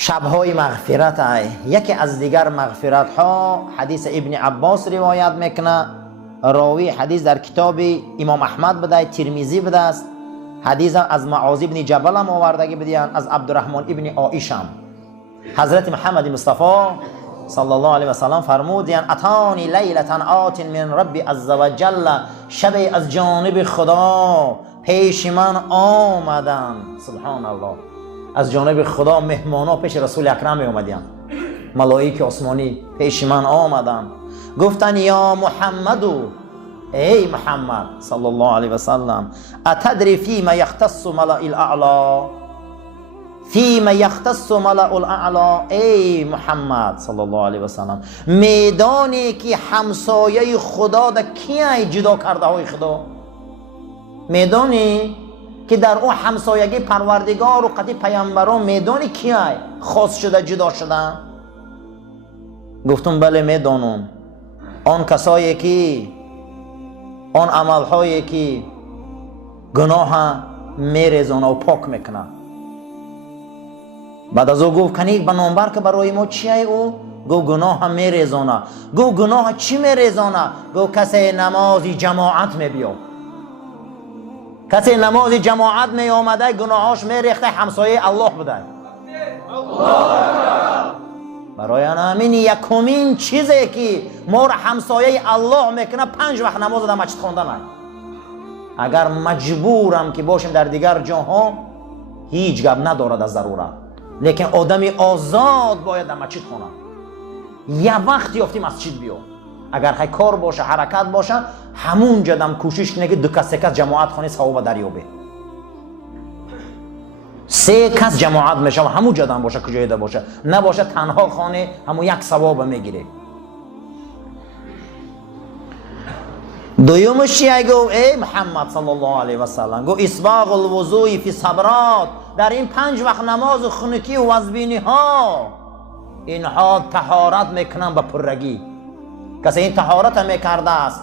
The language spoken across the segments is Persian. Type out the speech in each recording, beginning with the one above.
شبهای مغفرت یکی از دیگر مغفرت ها حدیث ابن عباس روایت میکنه. راوی حدیث در کتاب امام احمد بده، ترمذی بده است. حدیث از معاذ ابن جبل هم آوردگی بدیان، از عبدالرحمن ابن عایشه هم. حضرت محمد مصطفی صلی الله علیه و سلم فرمودند اتانی لیلة آت من رب عز و جل، شب از جانب خدا پیش من آمدن. سبحان الله، از جانب خدا مهمانا پیش رسول اکرم می اومدن، ملائکه آسمانی پیش من آمدن، گفتن یا محمد، ای محمد صلی الله علیه و سلم، اتدری فیما یختص ملأ الاعلی، فیما یختص ملأ الاعلی، ای محمد صلی الله علیه و سلم، میدانی که همسایه خدا در کیه جدا کرده های خدا؟ میدانی که در اون همسایگی پروردگار و قطعی پیامبران میدانی کیه خاص شده جدا شدن؟ گفتم بله میدانم، آن کسایی که آن عملهایی که گناه میریزونه و پاک میکنه. بعد از او گفت کنیک بنامبر که برای ما چیه او؟ گو گناه میریزونه. گو گناه چی میریزونه؟ گو کسی نمازی جماعت میبیاد، کسی نماز جماعت می آمده گناهاش می ریخته همسایه الله بوده. برای همین یکمین چیزی که ما را همسایه الله میکنه 5 وقت نماز در مسجد خواندن. اگر مجبورم که باشیم در دیگر جاها هیچ گپ ندارد از ضرورت، لیکن آدمی آزاد باید در مسجد خونه. یه وقت یافتی مسجد بیا، اگر خیلی کار باشه حرکت باشه همون جدم کوشش کنه که 2 کس 3 کس جماعت خانه ثواب دریابه. 3 کس جماعت میشه و همون جدم باشه کجای ده باشه، نباشه تنها خانه همون 1 ثواب میگیره. دویمش چیه؟ گو ای محمد صلی الله علیه و سلم، گو اسباغ الوضوء فی صبرات، در این 5 وقت نماز خنکی و وزبینی ها اینها طهارت میکنن به پرگی. کسی این طهارت میکرده است،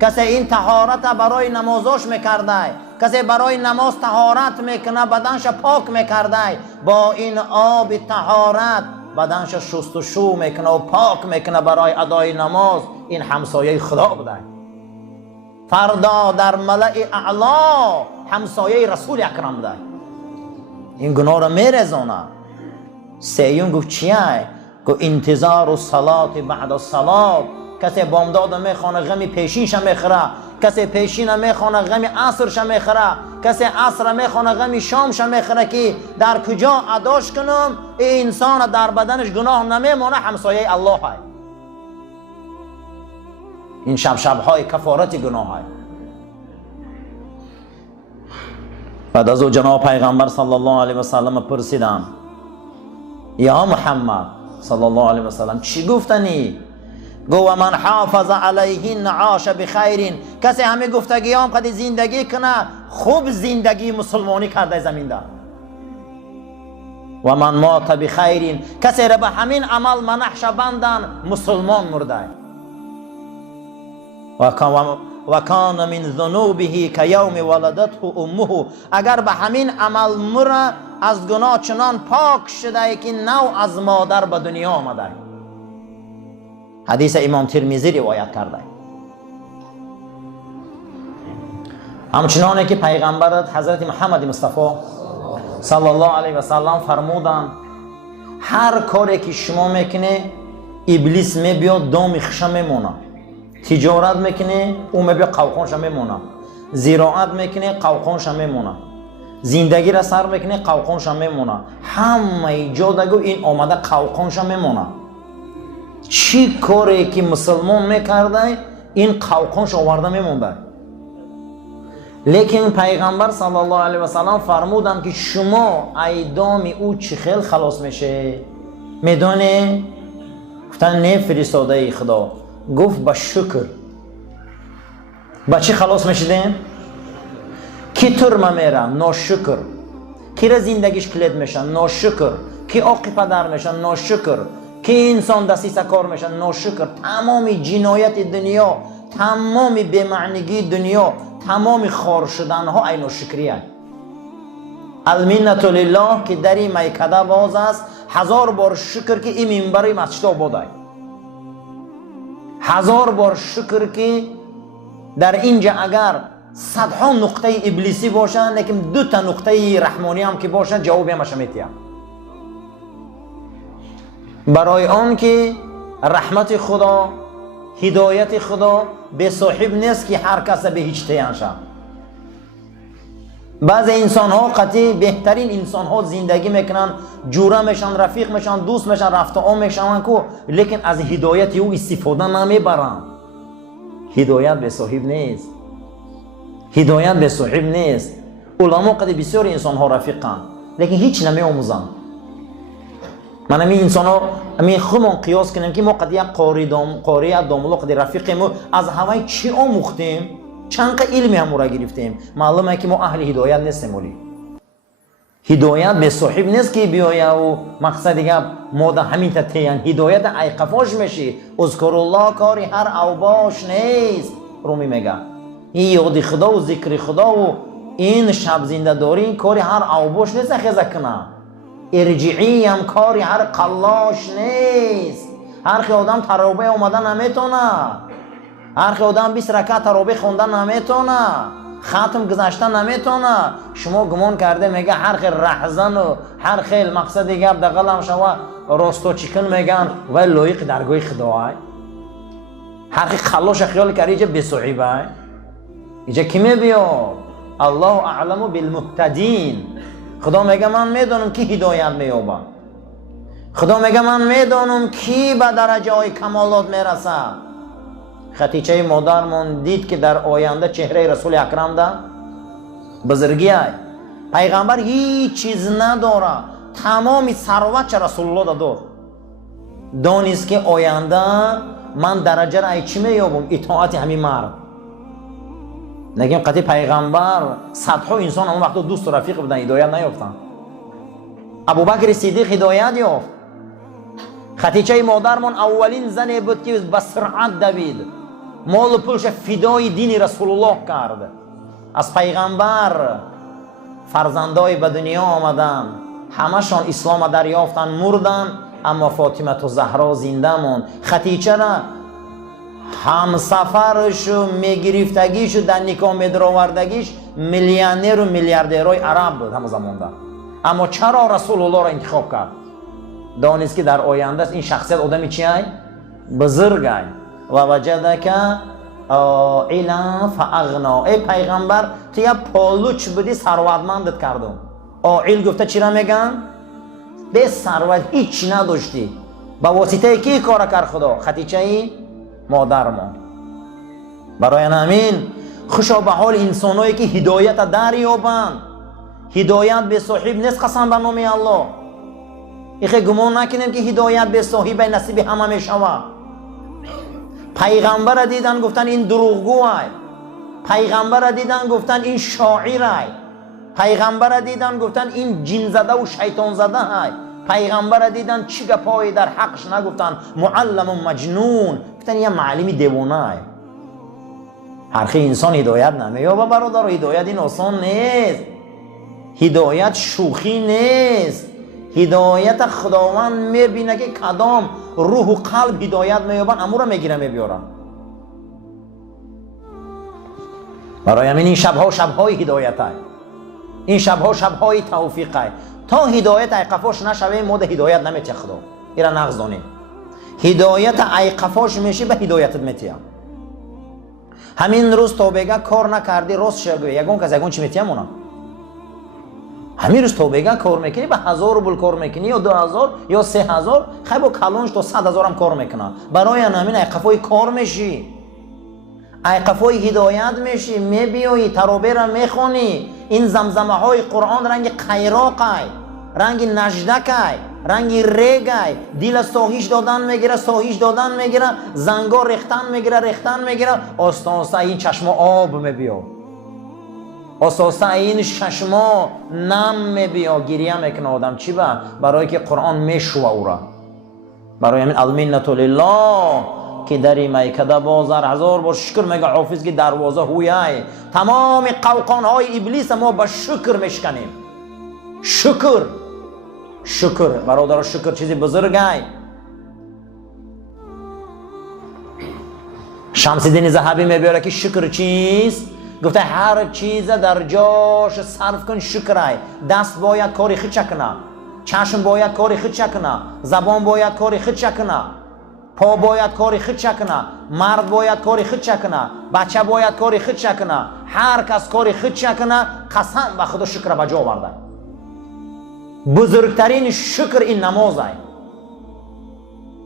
کسی این طهارت برای نمازاش میکرده، کسی برای نماز طهارت میکنه بدنش پاک میکرده، با این آب طهارت بدنش شستشو میکنه و پاک میکنه برای ادای نماز، این همسایه خدا بوده. فردا در ملأ اعلا همسایه رسول اکرم بوده. این گناه را میرزونه. سیون گفت چیه؟ گفت انتظار الصلاة بعد الصلاة. کسی بامداد میخونه غمی پیشینش میخوره، کسی پیشین میخونه غمی عصرش میخوره، کسی عصر میخونه غمی شامش میخوره که در کجا اداش کنم این انسان در بدنش گناه نمیمونه، همسایه الله های. این شبهای کفارت گناه های. بعد از او جناب پیغمبر صلی الله علیه و سلم پرسیدم یا محمد صلی الله علیه و سلم چی گفتنی؟ گو من حافظ علیهن عاش بخیر، کسی همه گفتگی هم قد زندگی کنه خوب زندگی مسلمانی کرده زمین ده. و من مات بخیر، کسی را به همین عمل منحش بندن مسلمان مرده. و کان من ذنوبه که یوم ولدته امه، اگر به همین عمل مره از گناه چنان پاک شده که نو از مادر به دنیا آمده. حدیث امام ترمذی روایت کرده. همچنانه که پیغمبرت حضرت محمد مصطفی صلی الله علیه و سلم فرمودن هر کاری که شما میکنه ابلیس میبیاد دام خشم میمونه، تجارت میکنه او میبیاد قوقانش میمونه، زراعت میکنه قوقانش میمونه، زندگی را سر میکنه قوقانش میمونه، همه جا دگو این آمده قوقانش میمونه. چی کاری که مسلمان میکرده این قوقانش آورده میمونده. لیکن پیغمبر صلی الله علیه و سلم فرمودن که شما ایدام او چی خیل خلاص میشه میدونه؟ گفتن نه فرستاده خدا. گفت با شکر. با چی خلاص میشدین؟ کی ترمه میره؟ ناشکر. کی را زندگیش کلید میشن؟ ناشکر. کی آقی پدر میشن؟ ناشکر. کی انسان دستیسه کار میشن؟ ناشکر. تمام جنایت دنیا، تمام بی‌معنیگی دنیا، تمام خار شدن ها این ناشکری هست. المنت لله که در این میکده باز است. 1000 بار شکر که این منبر مسجد آباد است. 1000 بار شکر که در اینجا اگر صدها نقطه ابلیسی باشن لیکن 2 تا نقطه رحمانی هم که باشن جوابی همش میتیم. برای آن که رحمت خدا، هدایت خدا به صاحب نیست که هر کس به هیچ تیان شد. بعض انسان ها قطعی بهترین انسان ها زندگی میکنن، جوره میشن، رفیق میشن، دوست میشن، رفت آم میشن کو، لیکن از هدایت او استفاده نمیبرن. هدایت به صاحب نیست. هدایت به صاحب نیست. علما قد بسیار انسان ها رفیقن لیکن هیچ نمیآموزن. من همین انسان ها همین خودمون قیاس کنیم که ما قد یک قاری داملو قد رفیقیم از همه چی آموختیم، چند علمی هم را گرفتیم. معلومه که ما اهل هدایت نیستیم. ولی هدایت به صاحب نیست که بیاید و مقصد دیگه ما در همین تتیان هدایت ایقفاش میشی. اذکر الله کاری هر اوباش نیست. رومی میگه این یاد خدا و ذکر خدا و این شب زنده داری کاری هر اوباش نیست. خیزه کنه ارجعی هم کاری هر قلاش نیست. هر خی آدم تراویح اومدن نمیتونه. هر خی آدم 20 رکعت تراویح خوندن نمیتونه. ختم گذاشتن نمیتونه. شما گمان کرده میگه هر خیل رهزن و هر خیل مقصد دیگه دقلم شوا راستو چیکن میگن و لایق درگاه خداست. هر خیل خلاش خیال کرده اینجا بسعیبه. اینجا کی میبیاد؟ الله اعلم بالمهتدین. خدا میگه من میدونم کی هدایت مییابه. خدا میگه من میدونم کی به درجه های کمالات میرسه. خدیجه مادرمون دید که در آینده چهره رسول اکرم ده بزرگی های. پیغمبر هیچ چیز نداره، تمامی ثروت رسول الله داد. دانست که آینده من درجه را چی مییابم؟ اطاعت همین مرد. نگیم قطعی پیغمبر صدها انسان اون وقت دوست و رفیق بودن، هدایت نیافتن. ابوبکر صدیق هدایت یافت. خدیجه مادرمون اولین زنی بود که به سرعت دوید، مال و پولش فدای دین رسول الله کرد. از پیغمبر فرزندای به دنیا آمدن، همشان اسلام دریافتن، مردن، اما فاطمه زهرا زنده موند. خدیجه را همسفرش و میگرفتگیش و در نکاح میدراوردگیش میلیونر و میلیاردرهای عرب بود همه زمان ده. اما چرا رسول الله را انتخاب کرد؟ دانست که در آینده است این شخصیت آدمی چی های؟ بزرگ های. و وجدک عائلا فاغنا. ای پیغمبر تو یه پالوچ بودی ثروتمندت کردم. عائل گفته چی را میگن؟ به ثروت هیچ نداشتی. با واسطه کی کار کرد خدا؟ خدیجه مادرمون. برای همین خوشا به حال انسانایی که هدایت دریابند. هدایت به صاحب نیست قسم به نام الله. ایخه گمان نکنیم که هدایت به صاحب نصیب همه میشوه. پیغمبر دیدن گفتن این دروغگو است. پیغمبر دیدن گفتن این شاعر است. پیغمبر دیدن گفتن این جن زده و شیطان زده است. پیغمبر دیدن چی گپایی در حقش نگفتن، معلم و مجنون، گفتن یه معلمی دیوانه است. هر خی انسان هدایت نمییابه برادر. هدایت این آسان نیست. هدایت شوخی نیست. هدایت خداوند میبینه که کدام روح و قلب هدایت مییابن، امو را میگیره میبیارن. برای همین این شبها شبهای هدایت است. این شبها شبهای توفیق است. تا هدایت ایقفاش نشوه ما ده هدایت نمیتیه خدا. ایرا نغز دانیم. هدایت ایقفاش میشه به هدایتت میتیه. همین روز تا بگه کار نکردی راست شگوی یگون کس یگون چی میتیه مونا؟ همین روز تو بگه کار میکنی به 1000 بول کار میکنی یا 2000 یا 3000 خیلی با کلونش تا 100,000 هم کار میکنه. برای همین ایقفای کار میشی، ایقفای هدایت میشی، میبیایی ترابه را میخونی. این زمزمه های قرآن رنگ قیراق های، رنگ نجدک های، رنگ ریگ های. دیل ساهیش دادن میگیره، ساهیش دادن میگیره، زنگا ریختن میگیره، ریختن میگیره. آستانسه این چشم آب میبیا، آستانسه این چشما نم میبیا، گریه میکنه آدم. چی با؟ برای که قرآن میشوه او را. برای همین المنت لله که در میکده بازار 1000 بار شکر میگه حافظ که دروازه هویه. تمام قوقان های ابلیس ما با شکر میشکنیم. شکر برادر، شکر چیزی بزرگه. شمس الدین ذهبی میبره که شکر چیست؟ گفته هر چیز در جاش صرف کن شکرای. دست باید کاری خود کنه، چشم باید کاری خود کنه، زبان باید کاری خود کنه، پا باید کاری خود کنه، مرد باید کاری خود کنه، بچه باید کاری خود کنه. هر کس کاری خود کنه قسم به خدا شکر به جا آورده. بزرگترین شکر این نماز است.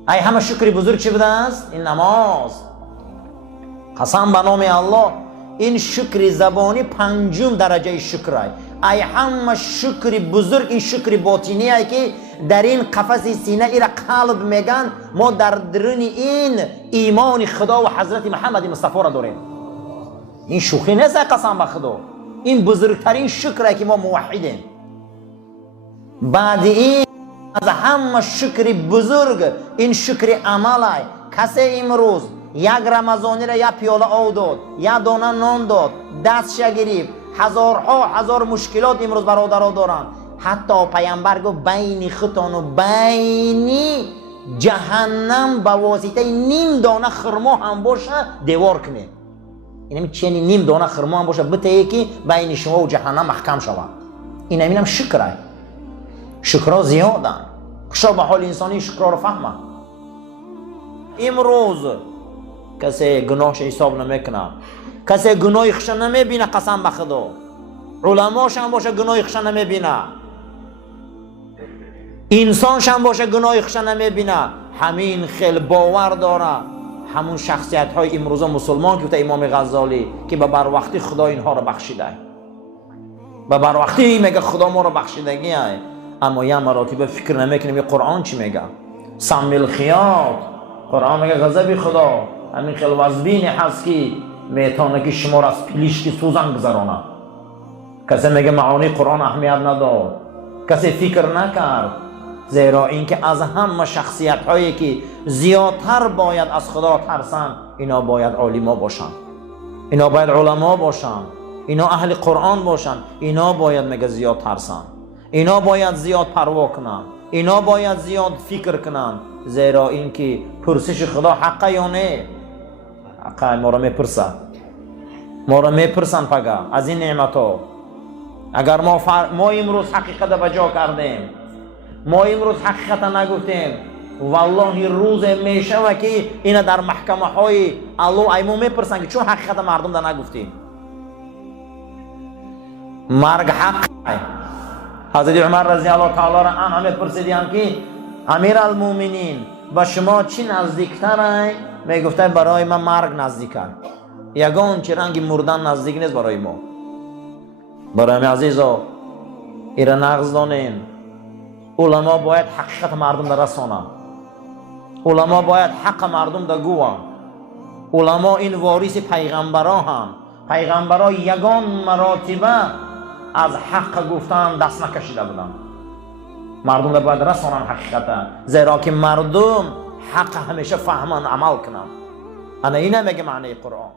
ای همه شکری بزرگ چی بوده است؟ این نماز. قسم به نام الله این شکر زبانی پنجم درجه شکر است. ای همه شکری بزرگ این شکر باطنی است که در این قفس سینه ایرا قلب میگن ما در درون این ایمان خدا و حضرت محمد مصطفی را داریم. این شوخی نیست قسم به خدا. این بزرگترین شکر است که ما موحدیم. بعد این از همه شکر بزرگ این شکر عمل است. کسی امروز یک رمضانی را یک پیاله آب داد، یک دانه نان داد، دستش گرفت، هزار مشکلات امروز برادرها دارن. حتی پیامبر گفت بین خودتان و بین جهنم به واسطه نیم دانه خرما هم باشه دیوار کنه. این چنین نیم دانه خرما هم باشه بته که بین شما و جهنم محکم شود. این هم شکر است. شکرها زیادن. خشا به حال انسانی شکرها رو فهمه. امروز کسی گناهش حساب نمیکنه، کسی گناهش نمیبینه. قسم به خدا علماش هم باشه گناهش نمیبینه، انسانش هم باشه گناهش نمیبینه. همین خیل باور داره همون شخصیت های امروز مسلمان که امام غزالی که به بروقتی خدا اینها رو بخشیده، به بروقتی میگه خدا ما رو بخشیدگی است. اما یه مراتب فکر نمیکنیم که قرآن چی میگه. سمی الخیاط، قرآن میگه غضب خدا همین خیل وزبینی هست که میتونه که شما را از پلیشکی سوزن گذرانه. کسی میگه معانی قرآن اهمیت نداد، کسی فکر نکرد. زیرا اینکه از همه شخصیت هایی که زیادتر باید از خدا ترسن اینا باید عالما باشن، اینا باید علما باشن، اینا اهل قرآن باشن. اینا باید میگه زیاد ترسن، اینا باید زیاد پروا کنن، اینا باید زیاد فکر کنن. زیرا اینکه پرسش خدا حقه یا نه؟ حقه. ما را میپرسن پگه از این نعمت ها. اگر ما امروز حقیقت به جا کردیم، ما امروز حقیقت نگفتیم، والله روز میشه و که اینا در محکمه های الله ایمون میپرسن که چون حقیقت مردم در نگفتیم. مرگ حق. حضرت عمر رضی الله تعالی عنه میپرسیدن که امیر المومنین با شما چی نزدیکتر است؟ میگفته برای من مرگ نزدیک است. یگان چه رنگ مردن نزدیک نیست برای ما. برای من عزیزا ایره نغز دانین. علما باید حقیقت مردم در رسانن، علما باید حق مردم در گوان. علما این وارث پیغمبرا هم. پیغمبرا یگان مراتبه از حق گفتن دست نکشیده بودن. مردم در باید رسانن حقیقت، زیرا که مردم حق همیشه فهمن عمل کنن. انا اینه میگه معنی قرآن.